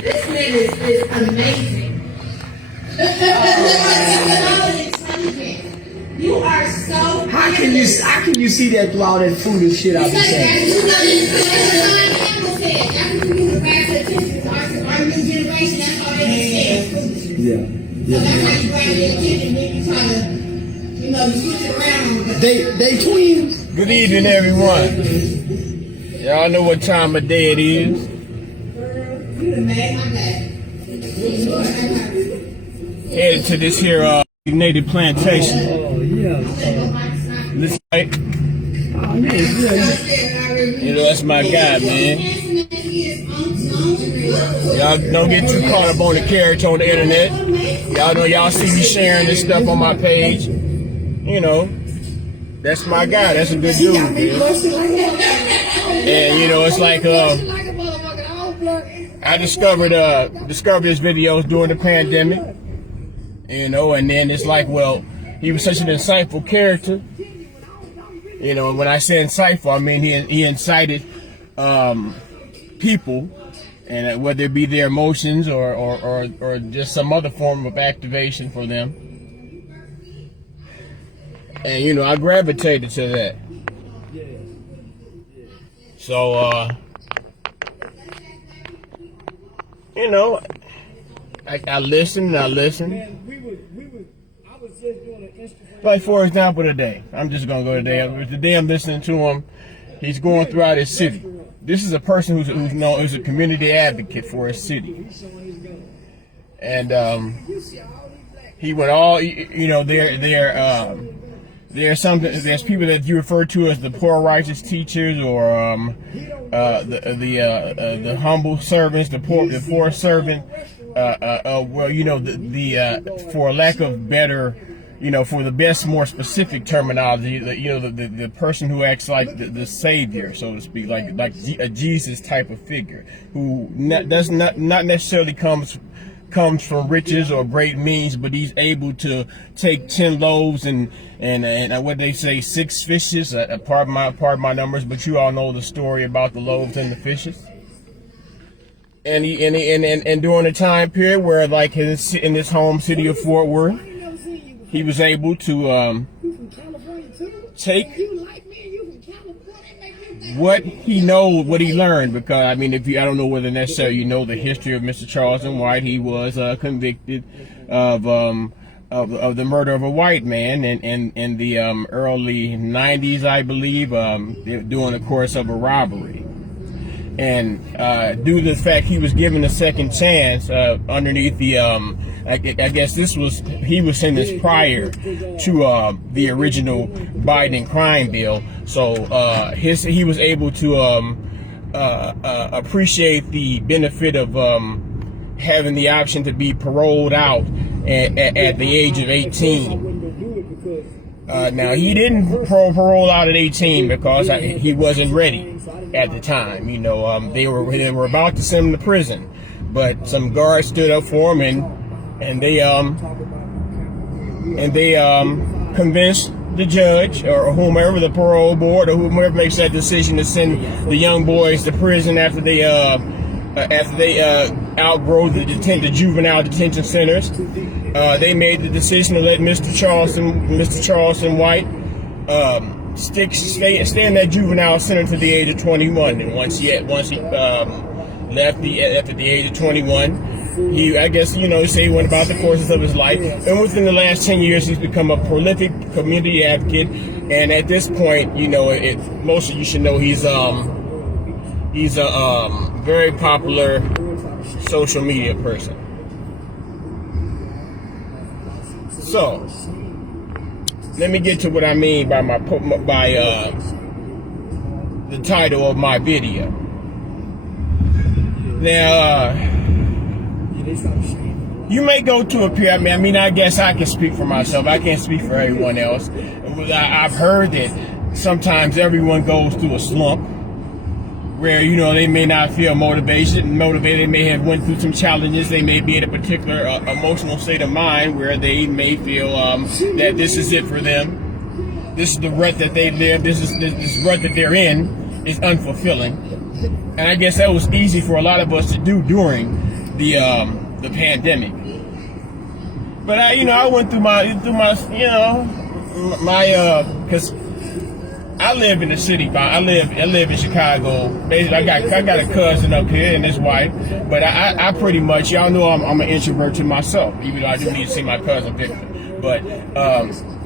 This man is amazing. You are so. How can you see that through all that foolish shit I be saying? Yeah. So that's how you grab the attention when you try to, you switch it around. They twins. Good evening, everyone. Y'all know what time of day it is. Headed to this here native plantation. Oh yeah. This right. You know, that's my guy, man. Y'all don't get too caught up on the character on the internet. Y'all know y'all see me sharing this stuff on my page. You know, that's my guy. That's a good dude, man. And you know, it's like I discovered his videos during the pandemic. You know, and then it's like, well, he was such an insightful character. You know, when I say insightful, I mean he incited people, and whether it be their emotions or just some other form of activation for them. And you know, I gravitated to that. So you know, I listened and I listened. Like, for example, today, I'm just gonna go today. Today, I'm listening to him. He's going throughout his city. This is a person who's known as a community advocate for his city, and he went all. You know, there's people that you refer to as the poor righteous teachers, or the humble servants, the poor servant. Well, you know, for lack of better. You know, for the best, more specific terminology, you know, the person who acts like the savior, so to speak, like a Jesus type of figure, who does not necessarily comes from riches or great means, but he's able to take 10 loaves and what they say, 6 fishes. Pardon my numbers, but you all know the story about the loaves and the fishes. And during a time period where, like, in his home city of Fort Worth, he was able to take what he learned, because I mean, I don't know whether necessarily you know the history of Mr. Charleston White. He was convicted of the murder of a white man in the early 90s, I believe, during the course of a robbery. And due to the fact he was given a second chance underneath the, I guess he was sentenced prior to the original Biden crime bill. So he was able to appreciate the benefit of having the option to be paroled out at the age of 18. Now, he didn't parole out at 18 because he wasn't ready at the time. You know, they were about to send him to prison, but some guards stood up for him, and they convinced the judge or whomever, the parole board or whomever makes that decision to send the young boys to prison after they outgrow the juvenile detention centers. They made the decision to let Mr. Charleston White stay in that juvenile center to the age of 21. And once he left after the age of 21, I guess, you know, say he went about the courses of his life. And within the last 10 years, he's become a prolific community advocate. And at this point, you know, most of you should know he's a very popular social media person. So, let me get to what I mean by the title of my video. Now, you may go to a period. I mean, I guess I can speak for myself. I can't speak for everyone else. I've heard that sometimes everyone goes through a slump, where, you know, they may not feel motivated, they may have went through some challenges, they may be in a particular emotional state of mind where they may feel that this is it for them. This is the rut that they live, this rut that they're in is unfulfilling. And I guess that was easy for a lot of us to do during the pandemic. But I went through my because I live in the city. I live in Chicago. Basically, I got a cousin up here and his wife. But I pretty much, y'all know I'm an introvert to myself, even though I do need to see my cousin Victor. But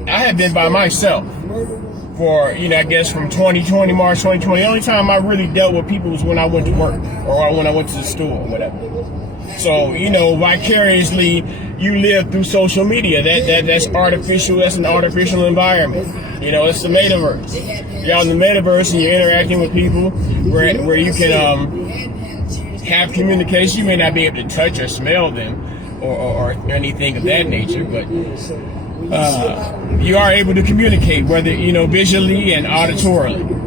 I had been by myself for, I guess from March 2020. The only time I really dealt with people was when I went to work or when I went to the store or whatever. So, vicariously, you live through social media. That's artificial. That's an artificial environment. It's the metaverse. Y'all in the metaverse and you're interacting with people where you can have communication. You may not be able to touch or smell them or anything of that nature, but you are able to communicate, whether, visually and auditorily.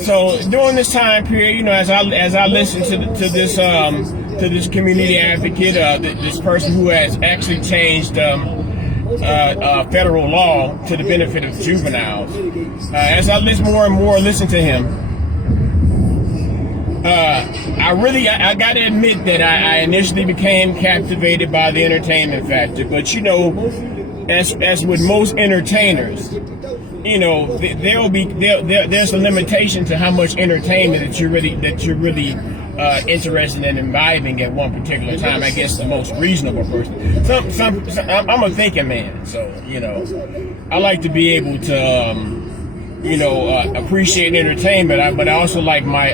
So during this time period, as I listen to this community advocate, this person who has actually changed federal law to the benefit of juveniles, as I listen to him, I got to admit that I initially became captivated by the entertainment factor, but as with most entertainers, there's a limitation to how much entertainment that you're really interested in imbibing at one particular time. I guess the most reasonable person. I'm a thinking man, so I like to be able to appreciate entertainment, but I also like my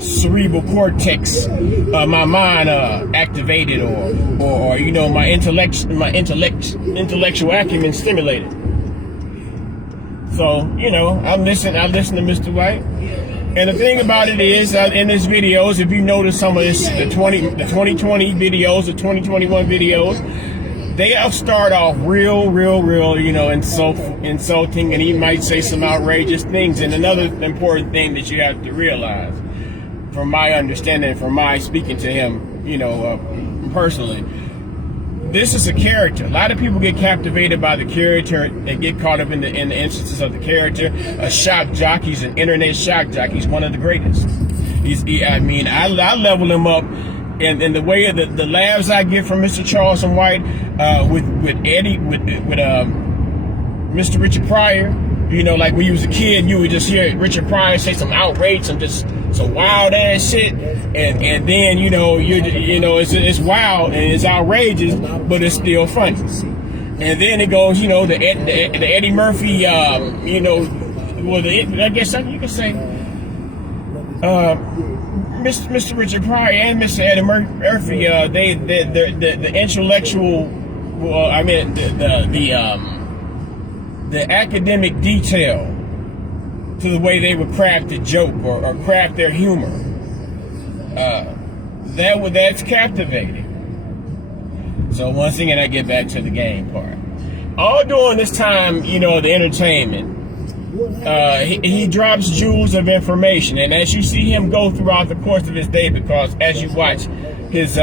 cerebral cortex, my mind activated, or my intellectual acumen stimulated. So, I listen to Mr. White. And the thing about it is, in his videos, if you notice some of this, the 2020 videos, the 2021 videos, they all start off real, insulting, and he might say some outrageous things. And another important thing that you have to realize, from my understanding, from my speaking to him, personally, this is a character. A lot of people get captivated by the character. They get caught up in the instances of the character. A shock jockey, he's an internet shock jockey. He's one of the greatest. I level him up, and the way the laughs I get from Mr. Charleston White, with Eddie, with Mr. Richard Pryor. Like when you was a kid, you would just hear Richard Pryor say some outrage, some wild ass shit, and then it's wild and it's outrageous, but it's still funny. And then it goes, the Eddie Murphy, I guess you could say, Mr. Richard Pryor and Mr. Eddie Murphy, the intellectual, the academic detail to the way they would craft a joke or craft their humor, that's captivating. So once again, I get back to the game part. All during this time, the entertainment, he drops jewels of information, and as you see him go throughout the course of his day, because as you watch his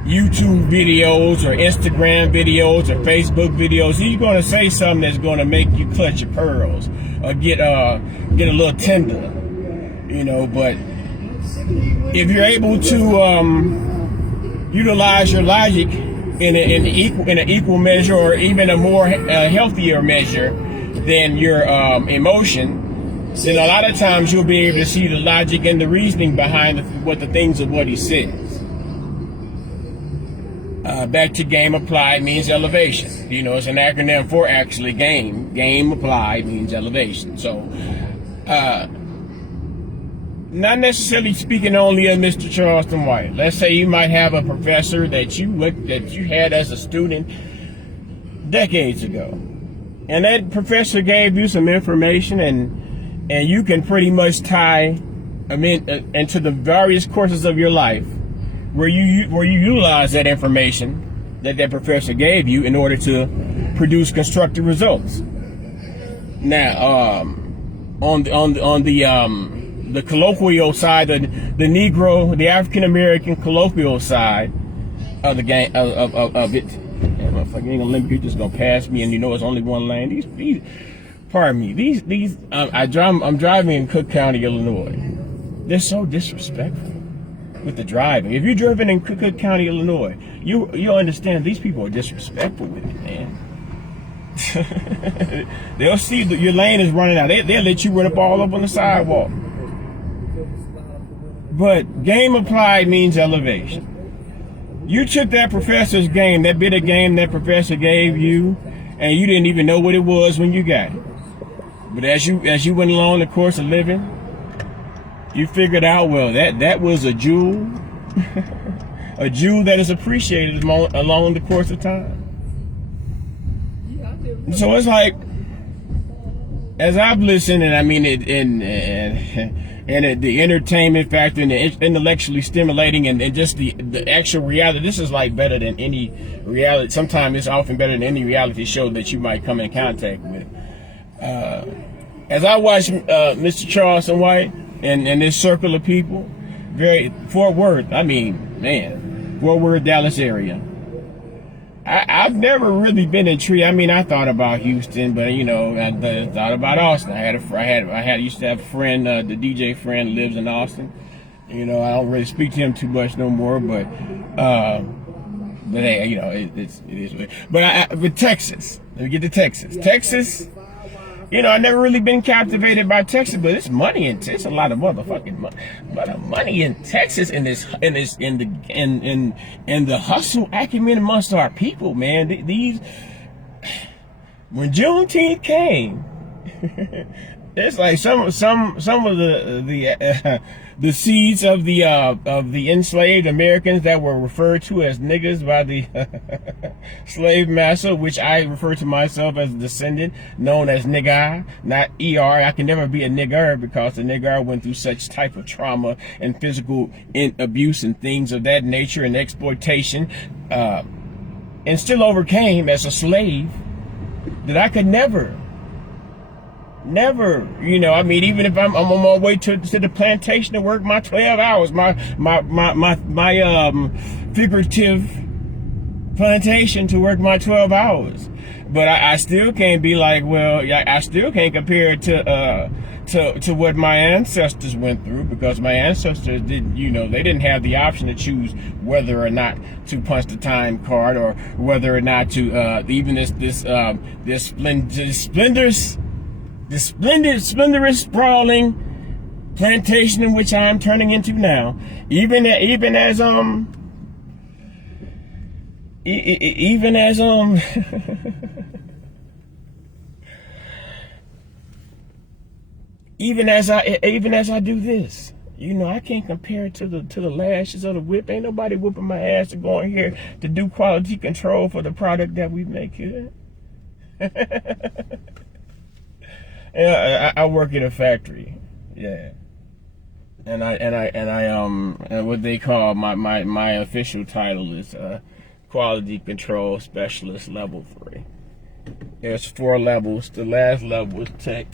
YouTube videos or Instagram videos or Facebook videos, he's going to say something that's going to make you clutch your pearls or get a little tender, but if you're able to utilize your logic in an equal measure, or even a more healthier measure than your emotion, then a lot of times you'll be able to see the logic and the reasoning behind what he says. Back to G.A.M.E applied means elevation. It's an acronym for actually G.A.M E. G.A.M E applied means elevation. So, not necessarily speaking only of Mr. Charleston White. Let's say you might have a professor that you had as a student decades ago, and that professor gave you some information, and you can pretty much tie into the various courses of your life where you utilize that information that professor gave you in order to produce constructive results. Now, the colloquial side, the Negro, the African American colloquial side of the game of it. Yeah, motherfucker, you ain't gonna let me, you're just gonna pass me, and you know it's only one lane. These pardon me, I'm driving in Cook County, Illinois. They're so disrespectful with the driving. If you're driving in Cook County, Illinois, you'll understand these people are disrespectful with it, man. They'll see that your lane is running out. They'll let you run up all up on the sidewalk. But game applied means elevation. You took that professor's game, that bit of game that professor gave you, and you didn't even know what it was when you got it. But as you went along the course of living, you figured out, well, that was a jewel, a jewel that is appreciated along the course of time. So it's like, as I've listened, and I mean it, and the entertainment factor and the intellectually stimulating and just the actual reality, this is like better than any reality. Sometimes it's often better than any reality show that you might come in contact with. As I watch Mr. Charleston White and this circle of people, Fort Worth, Fort Worth, Dallas area. I've never really been intrigued. I mean, I thought about Houston, but you know, I thought about Austin. I used to have a friend, the DJ friend lives in Austin. You know, I don't really speak to him too much no more, but hey, you know, it is. But Texas, let me get to Texas. Texas, you know, I never really been captivated by Texas, but it's money in Texas. A lot of motherfucking money in Texas, in the hustle acumen amongst our people, man. When Juneteenth came, it's like some of the seeds of the enslaved Americans that were referred to as niggas by the slave master, which I refer to myself as a descendant, known as nigga, not ER. I can never be a nigger because the nigger went through such type of trauma and physical abuse and things of that nature and exploitation, and still overcame as a slave that I could never, you know, I mean, even if I'm on my way to the plantation to work my 12 hours, my figurative plantation to work my 12 hours, but I still can't be like, well, I still can't compare it to what my ancestors went through, because my ancestors didn't, you know, they didn't have the option to choose whether or not to punch the time card or whether or not to even this splendorous, sprawling plantation in which I am turning into now. Even as I do this, you know, I can't compare it to the lashes of the whip. Ain't nobody whooping my ass to go in here to do quality control for the product that we make here. Yeah, I work in a factory, yeah, and what they call my official title is quality control specialist level 3. There's 4 levels. The last level is tech,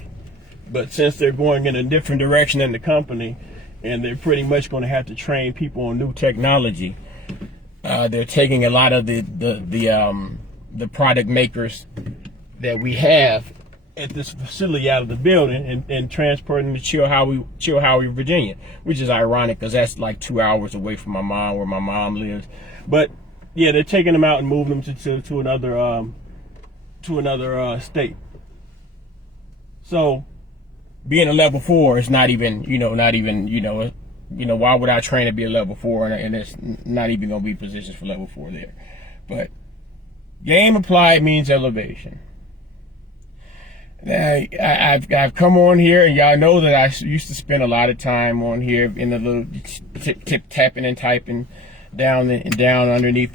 but since they're going in a different direction in the company, and they're pretty much going to have to train people on new technology, they're taking a lot of the product makers that we have at this facility out of the building and transporting to Chilhowie, Virginia, which is ironic because that's like 2 hours away from my mom, where my mom lives. But yeah, they're taking them out and moving them to another state. So being a level 4 is not even, why would I train to be a level 4 and it's not even gonna be positions for level 4 there. But game applied means elevation. I've come on here, and y'all know that I used to spend a lot of time on here in the little tapping and typing down underneath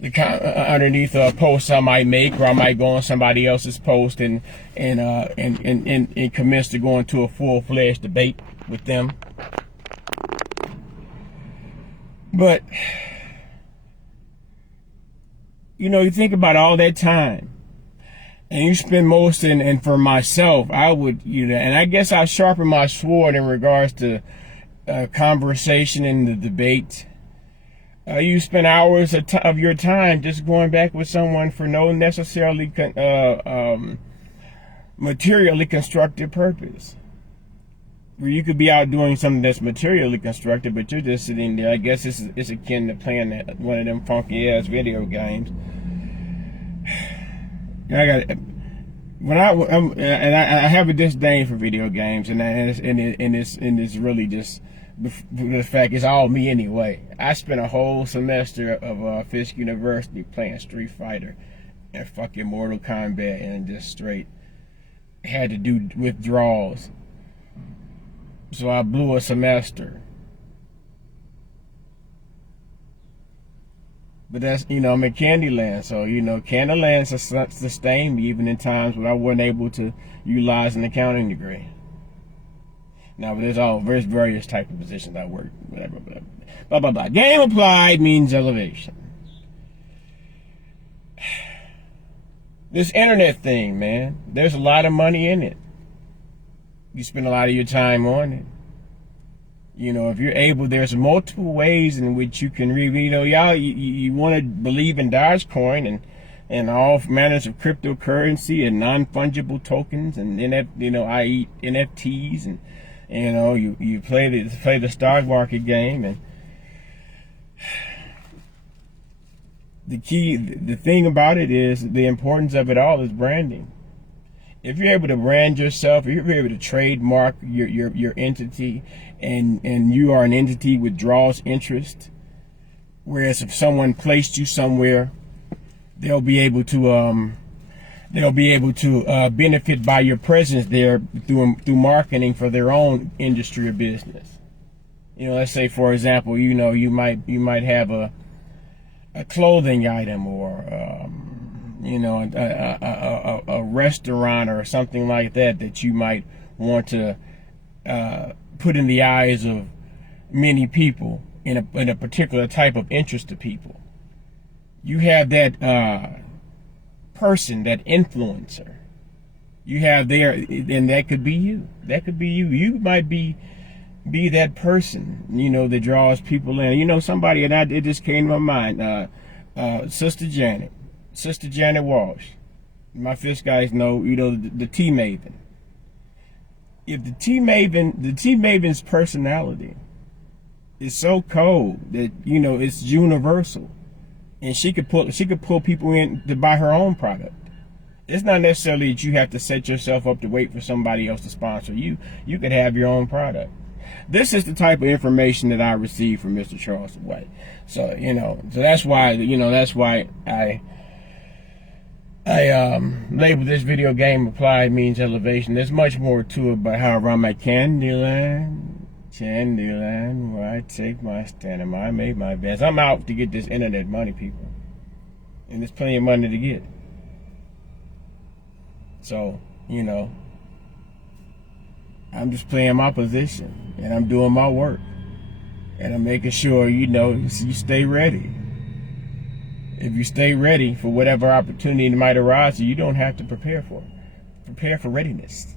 underneath posts I might make, or I might go on somebody else's post and commence to go into a full-fledged debate with them. But you know, you think about all that time And you spend most and for myself, I would, and I guess I sharpen my sword in regards to conversation and the debate. You spend hours of your time just going back with someone for no necessarily materially constructive purpose. Where you could be out doing something that's materially constructive, but you're just sitting there. I guess it's akin to playing one of them funky ass video games. I have a disdain for video games, and it's really just the fact it's all me anyway. I spent a whole semester of Fisk University playing Street Fighter and fucking Mortal Kombat, and just straight had to do withdrawals. So I blew a semester. But that's, I'm in Candyland, so, Candyland sustained me even in times when I wasn't able to utilize an accounting degree. Now, but there's various types of positions I work, whatever, blah, blah, blah. Game applied means elevation. This internet thing, man, there's a lot of money in it. You spend a lot of your time on it. If you're able, there's multiple ways in which you can read. You want to believe in Dogecoin and all manners of cryptocurrency and non-fungible tokens and i.e. NFTs, and you play the stock market game. And the thing about it is, the importance of it all is branding. If you're able to brand yourself, if you're able to trademark your entity, and you are an entity which draws interest, whereas if someone placed you somewhere, they'll be able to benefit by your presence there through marketing for their own industry or business. Let's say, for example, you might have a clothing item, or a restaurant or something like that you might want to put in the eyes of many people in a particular type of interest to people. You have that person, that influencer. You have there, and that could be you. That could be you. You might be that person, that draws people in. Somebody, and it just came to my mind, Sister Janet Walsh. My Fisk guys know, the T Maven. If the T Maven's personality is so cold that it's universal, and she could pull people in to buy her own product. It's not necessarily that you have to set yourself up to wait for somebody else to sponsor you. You could have your own product. This is the type of information that I received from Mr. Charleston White. So so that's why I labeled this video game applied means elevation. There's much more to it, but however, I'm at Candyland, where I take my stand and I make my best. I'm out to get this internet money, people. And there's plenty of money to get. So, I'm just playing my position, and I'm doing my work. And I'm making sure, you stay ready. If you stay ready for whatever opportunity might arise, you don't have to prepare for it. Prepare for readiness.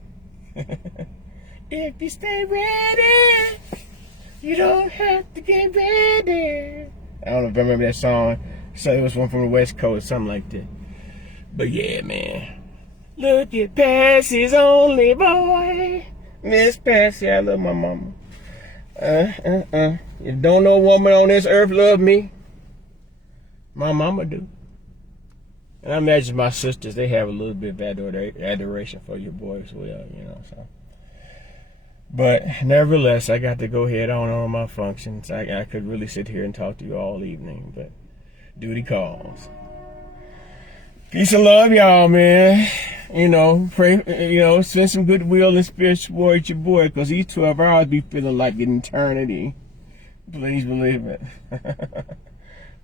If you stay ready, you don't have to get ready. I don't know if I remember that song. So it was one from the West Coast, something like that. But yeah, man. Look at Patsy's only boy. Miss Patsy, I love my mama. If don't no woman on this earth love me, my mama do. And I imagine my sisters, they have a little bit of adoration for your boy as well, so. But nevertheless, I got to go head on my functions. I could really sit here and talk to you all evening, but duty calls. Peace and love, y'all, man. Pray, send some goodwill and spirit support your boy, because these 12 hours be feeling like an eternity. Please believe it.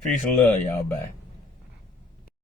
Peace and love, y'all. Bye.